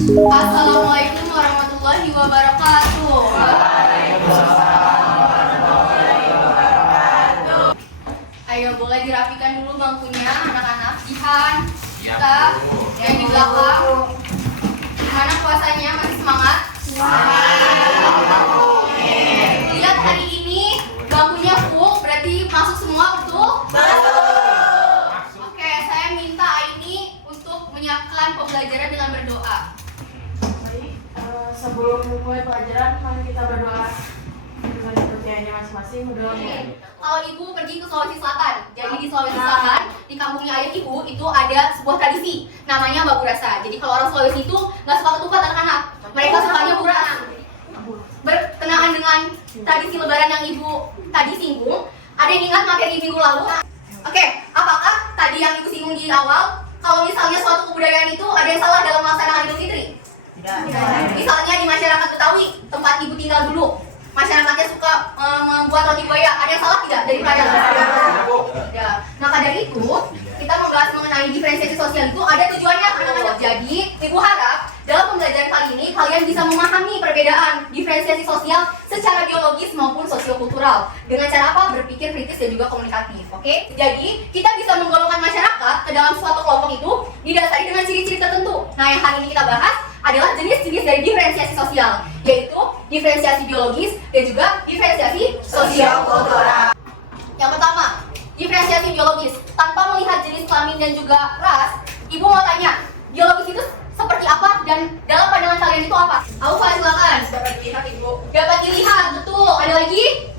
Assalamualaikum warahmatullahi wabarakatuh. Ayo boleh dirapikan dulu bangkunya anak-anak. Jihan, kita yang di belakang. Gimana puasanya? Masih semangat? Lihat hari ini bangkunya full, berarti masuk semua, betul? Oke, saya minta Aini untuk menyiapkan pembelajaran dengan berdoa. Sebelum memulai pelajaran, mari kita berdoa dengan kepercayaannya masing-masing. Kalau ibu pergi ke Sulawesi Selatan, jadi di Sulawesi Selatan, di kampungnya ayah ibu itu ada sebuah tradisi namanya baburasa. Jadi kalau orang Sulawesi itu nggak suka ketupat anak-anak, mereka sukanya buras. Berkenaan dengan tradisi Lebaran yang ibu tadi singgung, ada yang ingat materi minggu lalu? Oke, apakah tadi yang ibu singgung di awal, kalau misalnya suatu kebudayaan itu ada yang salah dalam melaksanakan Idul Fitri? Misalnya di masyarakat Betawi, tempat ibu tinggal dulu, masyarakatnya suka membuat roti buaya, ada yang salah tidak dari perayaan? Ya. Maka dari itu, kita membahas mengenai diferensiasi sosial itu ada tujuannya anak-anak. Jadi, ibu harap dalam pembelajaran kali ini kalian bisa memahami perbedaan diferensiasi sosial secara biologis maupun sosiokultural dengan cara apa? Berpikir kritis dan juga komunikatif. Oke? Jadi, kita bisa menggolongkan masyarakat ke dalam suatu kelompok itu didasari dengan ciri-ciri tertentu. Nah, yang hari ini kita bahas adalah jenis-jenis dari diferensiasi sosial, yaitu diferensiasi biologis dan juga diferensiasi sosiokultural. Yang pertama, diferensiasi biologis. Tanpa melihat jenis kelamin dan juga ras, ibu mau tanya, biologis itu seperti apa dan dalam pandangan kalian itu apa? Aufa, silakan. Dapat dilihat, Ibu. Dapat dilihat, betul. Ada lagi?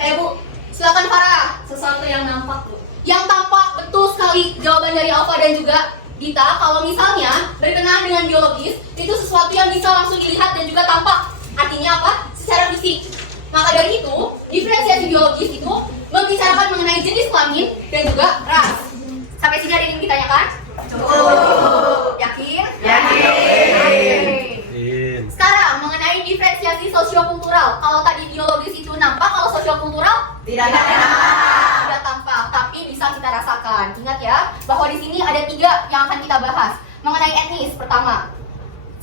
Saya Bu, silakan Farah. Sesuatu yang nampak, Bu. Yang tampak, betul sekali jawaban dari Aufa dan juga Dita. Kalau misalnya berkenaan dengan biologis, itu sesuatu yang bisa langsung dilihat dan juga tampak. Artinya apa? Secara fisik. Maka dari itu, diferensiasi biologis itu membicarakan mengenai jenis kelamin dan juga ras. Sampai sini ada yang ingin ditanyakan? Yakin? Yakin. Sekarang mengenai diferensiasi sosiokultural. Kalau tadi biologis itu nampak, kalau sosiokultural tidak tampak, tapi bisa kita rasakan. Ingat ya, bahwa di sini ada 3 yang akan kita bahas. Mengenai etnis pertama.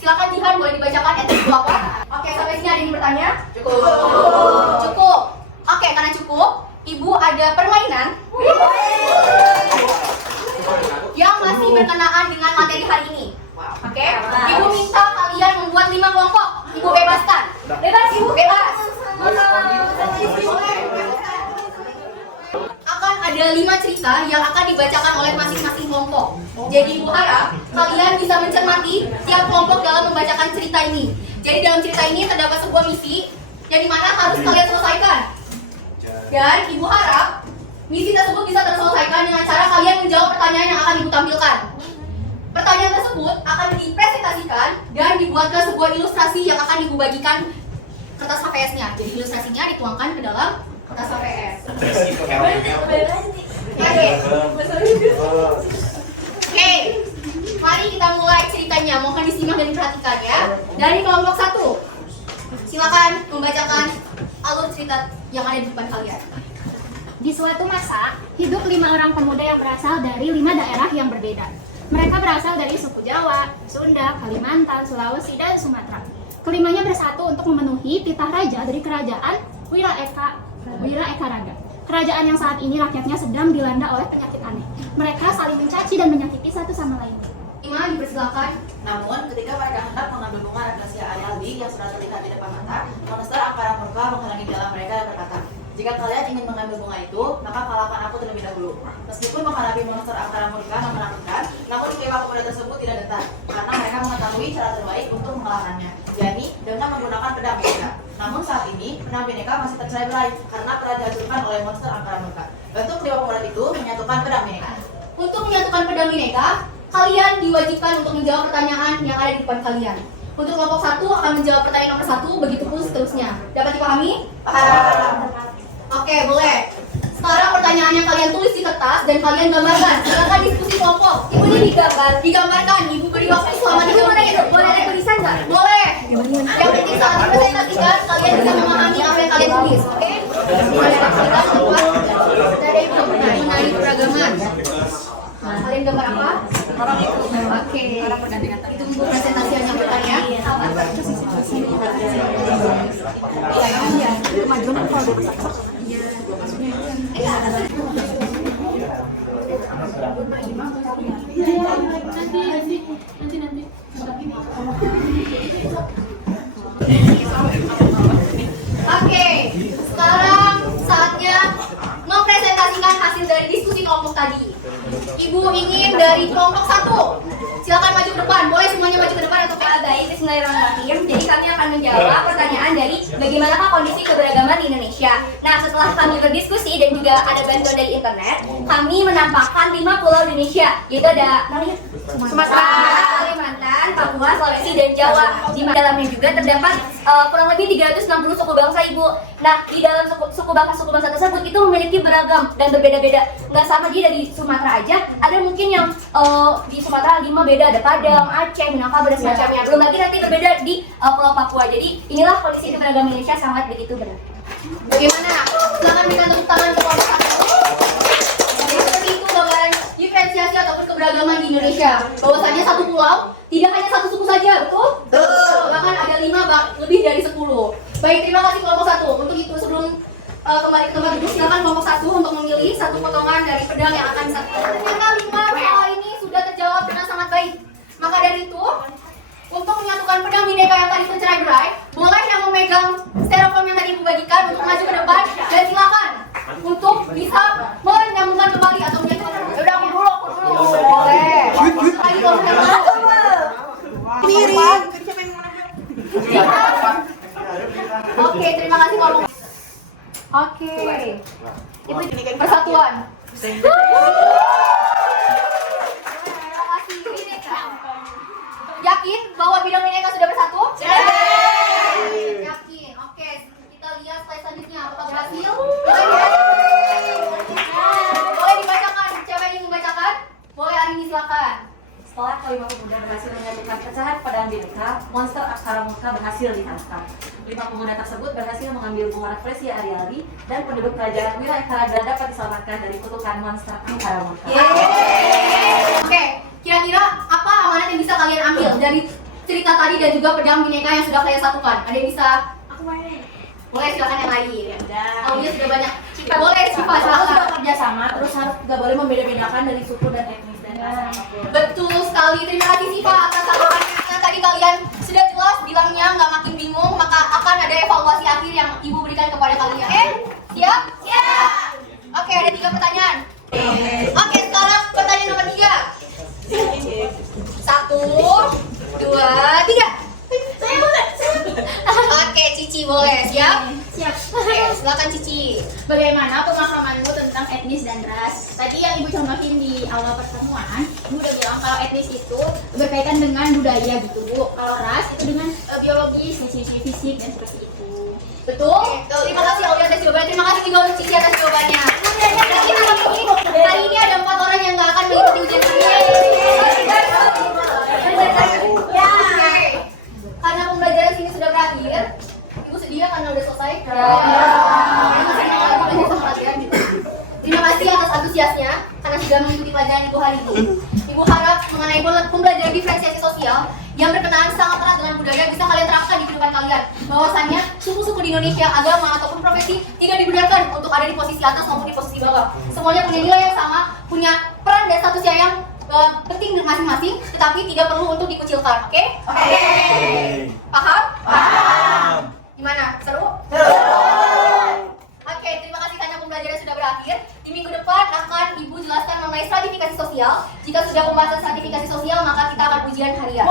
Silakan Jihan, boleh dibacakan etnis itu apa? Oke, sampai sini ada yang bertanya? Cukup. Oke, karena cukup, Ibu ada permainan yang masih berkenaan dengan materi hari ini. Oke, Ibu minta kalian membuat 5 kelompok. Ibu bebaskan. Bebas, Ibu, bebas. Akan ada 5 cerita yang akan dibacakan oleh masing-masing kelompok. Jadi Ibu harap kalian bisa mencermati tiap kelompok dalam membacakan cerita ini. Jadi dalam cerita ini terdapat sebuah misi yang dimana harus kalian selesaikan. Dan Ibu harap misi tersebut bisa terselesaikan dengan cara kalian menjawab pertanyaan yang akan Ibu tampilkan. Pertanyaan tersebut akan dipresentasikan dan dibuatkan sebuah ilustrasi yang akan Ibu bagikan kertas HPS-nya. Jadi ilustrasinya dituangkan ke dalam kertas HPS. Oke, mari kita mulai ceritanya. Mohon disimak dan diperhatikan ya. Dari kelompok 1, silakan membacakan alur cerita yang ada di depan kalian. Di suatu masa, hidup 5 orang pemuda yang berasal dari 5 daerah yang berbeda. Mereka berasal dari suku Jawa, Sunda, Kalimantan, Sulawesi, dan Sumatera. Kelimanya bersatu untuk memenuhi titah raja dari kerajaan Wira Eka Raga. Kerajaan yang saat ini rakyatnya sedang dilanda oleh penyakit aneh. Mereka saling mencaci dan menyakiti satu sama lain. Ima, dipersilakan. Namun, ketika mereka hendak mengambil bunga rahasia Ayaldi yang sudah terlihat di depan mata, monster angkara murka menghalangi jalan mereka dan berkata, "Jika kalian ingin mengambil bunga itu, maka kalahkan aku terlebih dahulu." Meskipun menghadapi monster angkara murka yang menakutkan, namun kelima pemuda tersebut tidak gentar, karena mereka mengetahui cara terbaik untuk mengalahkannya, yakni dengan menggunakan pedang bineka. Namun saat ini, pedang bineka masih tercerai-berai karena telah dihancurkan oleh monster angkara murka. Untuk kelima pemuda itu menyatukan pedang bineka. Untuk menyatukan pedang bineka, kalian diwajibkan untuk menjawab pertanyaan yang ada di depan kalian. Untuk kelompok 1 akan menjawab pertanyaan nomor 1, begitu pun seterusnya. Dapat dipahami? Paham. Oke, boleh. Sekarang pertanyaannya kalian tulis di kertas dan kalian gambarkan. Silakan diskusi kelompok. Ibu ini digambarkan. Ibu beri waktu selama 3 menit. Boleh ada tulisan nggak? Boleh. Yang penting saat dipresentasikan kalian bisa memahami apa yang kalian tulis. Oke? Kita membuat dari mengenai keragaman. Kalian gambar apa? Oke. Itu ibu presentasinya. Oke, sekarang saatnya mempresentasikan hasil dari diskusi kelompok tadi. Ibu ingin dari kelompok 1. Silakan maju ke depan. Boleh semuanya maju ke depan atau baik. Bismillahirrahmanirrahim. Jadi kami akan menjawab pertanyaan dari bagaimanakah kondisi keberagaman di Indonesia. Nah, setelah kami berdiskusi dan juga ada bantuan dari internet, kami menampakkan 5 pulau di Indonesia. Yaitu ada Sumatera, Kalimantan, Papua, Sulawesi, dan Jawa. Di dalamnya juga terdapat kurang lebih 360 suku bangsa, Ibu. Nah, di dalam suku bangsa tersebut itu memiliki beragam dan berbeda-beda. Nggak sama dia dari Sumatera aja, ada mungkin yang di Sumatera 5 beda, ada Padang, Aceh, Minangkabau dan semacamnya. Belum lagi nanti berbeda di Pulau Papua. Jadi inilah kondisi keberagaman Indonesia sangat begitu benar. Bagaimana? Silakan berikan tepuk tangan ke kelompok 1. Jadi seperti itu gambaran diferensiasi ataupun keberagaman di Indonesia. Bahwasanya satu pulau tidak hanya satu suku saja, betul? Bahkan ada 5 lebih dari 10. Baik, terima kasih kelompok 1. Untuk itu sebelum kembali ke tempat duduk, silakan kelompok 1 untuk memilih satu potongan dari pedang yang akan disatukan. Ternyata 5 soal ini sudah terjawab dengan sangat baik. Maka dari itu, untuk menyatukan pedang bineka yang tadi tercerai-berai, boleh yang memegang styrofoam yang tadi Ibu bagikan untuk maju ke depan dan silakan untuk bisa menyambungkan kembali atau menyatukan. Udah aku dulu. Boleh. Lagi kelompok yang dulu. Miring. Oke, terima kasih kelompok. Oke. Ibu persatuan. Terima kasih. Yakin bahwa bidang bineka sudah bersatu? Yakin. Oke, kita lihat slide selanjutnya. Apakah berhasil? Boleh dibacakan. Siapa yang ingin membacakan? Boleh, Arini, silakan. Setelah kelima pemuda berhasil menyatukan pecahan pedang bineka, monster Aksara Murka berhasil dikalahkan. 5 pemuda tersebut berhasil mengambil bunga Rafflesia Ariali dan penduduk kerajaan wilayah Karagan dapat diselamatkan dari kutukan monster Aksara Murka. Oke, kira-kira apa amanat yang bisa kalian ambil dari cerita tadi dan juga pedang bineka yang sudah kalian satukan? Ada yang bisa? Aku main. Boleh, silakan yang lain. Udah. Oh, dia sudah banyak. Boleh, Siva, silakan. Harus bekerja sama, terus harus nggak boleh membeda-bedakan dari suku dan etnis dan ras apapun. Betul sekali. Terima kasih Siva atas sarannya. Tadi kalian sudah jelas bilangnya, nggak makin bingung, maka akan ada evaluasi akhir yang Ibu berikan kepada kalian. Siap? Siap. Oke, ada 3 pertanyaan. Oke, sekarang pertanyaan nomor 3. 1, 2, 3. Oke, Cici boleh. Siap? Siap. Oke, silakan Cici. Bagaimana pemahamanmu tentang etnis dan ras? Tadi yang Ibu contohin di awal pertemuan, Ibu udah bilang kalau etnis itu berkaitan dengan budaya gitu, Bu. Kalau ras itu dengan biologis, sisi fisik dan seperti itu. Betul? Terima kasih Aulia atas jawabannya. Terima kasih juga untuk Cici atas jawabannya. Hari ini ada 4 orang yang nggak akan mengikuti ujian ini. Ya. Karena pembelajaran sini sudah berakhir, Ibu sedih ya karena udah selesai? Terima kasih atas antusiasnya karena sudah mengikuti pelajaran Ibu hari ini. Ibu harap mengenai pembelajaran diferensiasi sosial yang berkenaan sangat erat dengan budaya bisa kalian terapkan di kehidupan kalian. Bahwasanya suku-suku di Indonesia, agama ataupun profesi tidak dibenarkan untuk ada di posisi atas maupun di posisi bawah. Semuanya punya nilai yang sama, punya peran dan statusnya yang penting masing-masing, tetapi tidak perlu untuk dikucilkan. Oke? Paham? Paham. Gimana? Seru? Oke, terima kasih karena pembelajaran sudah berakhir. Di minggu depan akan Ibu jelaskan mengenai stratifikasi sosial. Jika sudah pembahasan stratifikasi sosial, maka kita akan ujian harian.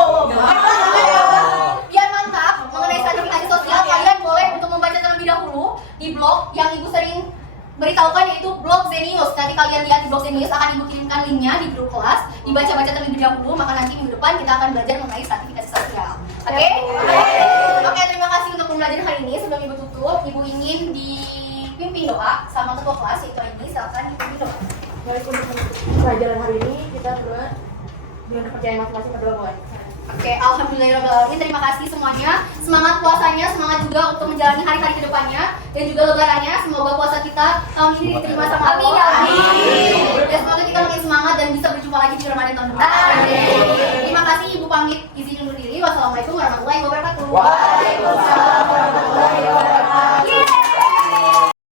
Biar mantap mengenai stratifikasi sosial, kalian boleh untuk membaca terlebih dahulu di blog yang Ibu sering beritahukan, yaitu blog Zenius. Nanti kalian lihat di blog Zenius, akan Ibu kirimkan linknya di grup kelas. Dibaca-baca terlebih dahulu, maka nanti minggu depan kita akan belajar mengenai stratifikasi sosial. Oke? Oke, terima kasih untuk pembelajaran hari ini. Sebelum Ibu tutup, Ibu ingin dipimpin doa sama ketua kelas, yaitu ini. Silakan dipimpin doa. Baik, untuk pelajaran hari ini kita berdua dengan kepercayaan masing-masing berdoa buat. Oke, alhamdulillahirobbilalamin. Terima kasih semuanya. Semangat puasanya, semangat juga untuk menjalani hari-hari kedepannya dan juga lebarannya. Semoga puasa kita tahun ini diterima sama Allah. Amin. Dan semoga kita makin semangat dan bisa berjumpa lagi di Ramadan tahun depan. Amin. Terima kasih Ibu, pamit izin undur diri. Wassalamualaikum warahmatullahi wabarakatuh. Waalaikumsalam.